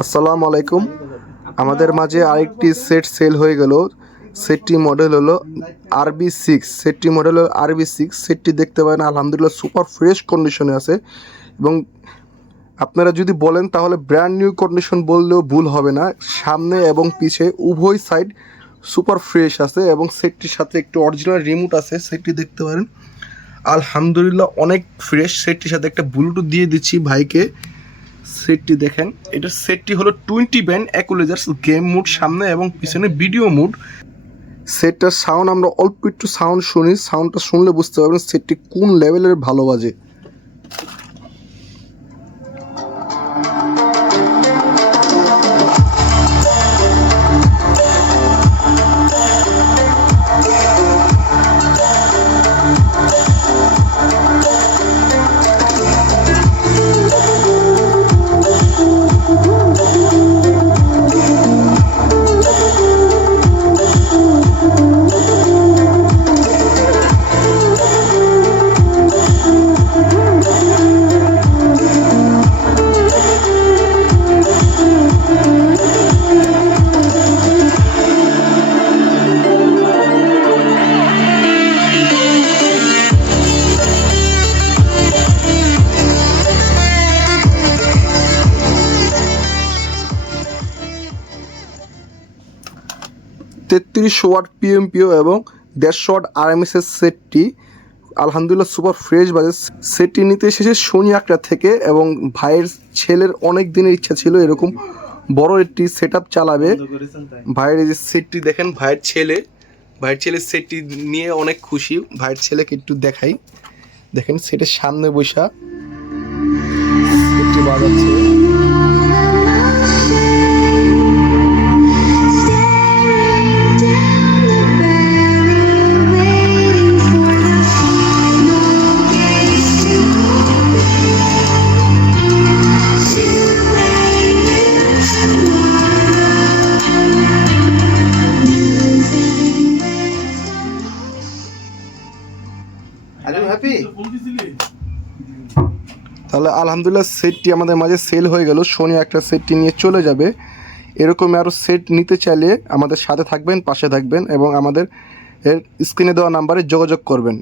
আসসালামু আলাইকুম। আমাদের মাঝে আরেকটি সেট সেল হয়ে গেল। সেটটি মডেল হলো আরবি সিক্স সেটটি মডেল হলো আরবি সিক্স সেটটি দেখতে পারেন, আলহামদুলিল্লাহ সুপার ফ্রেশ কন্ডিশনে আছে। এবং আপনারা যদি বলেন, তাহলে ব্র্যান্ড নিউ কন্ডিশন বললেও ভুল হবে না। সামনে এবং পিছে উভয় সাইড সুপার ফ্রেশ আছে এবং সেটটির সাথে একটু অরিজিনাল রিমোট আছে। সেটটি দেখতে পারেন। আলহামদুলিল্লাহ, অনেক ফ্রেশ সেটটির সাথে একটা ব্লুটুথ দিয়ে দিচ্ছি ভাইকে। সেটটি দেখেন, এটার সেটটি হলো টোয়েন্টি ব্যান্ড অ্যাকুলেজার্স গেম মুড সামনে এবং পিছনে ভিডিও মুড সেটটার সাউন্ড আমরা অল্প একটু সাউন্ড শুনি সাউন্ডটা শুনলে বুঝতে পারবেন সেটটি কোন লেভেলের ভালো বাজে। তেত্রিশশো ওয়াট পিএমপিও এবং দেড়শো ওয়াট আরএমএস এর সেটটি আলহামদুলিল্লাহ সুপার ফ্রেশ বাজে। সেটটি নিতে এসেছে শনি আঁকড়া থেকে এবং ভাইয়ের ছেলের অনেক দিনের ইচ্ছা ছিল এরকম বড় একটি সেট চালাবে। ভাইয়ের এই যে সেটটি দেখেন ভাইয়ের ছেলে ভাইয়ের ছেলের সেটটি নিয়ে অনেক খুশি। ভাইয়ের ছেলেকে একটু দেখাই। দেখেন সেটের সামনে বসা। সেটটি বাজাচ্ছে। তাহলে আলহামদুলিল্লাহ সেটটি আমাদের মাঝে সেল হয়ে গেল। শনি একটা সেটটি নিয়ে চলে যাবে। এরকম আরও সেট নিতে চাইলে আমাদের সাথে থাকবেন পাশে থাকবেন এবং আমাদের এর স্ক্রিনে দেওয়া নাম্বারে যোগাযোগ করবেন।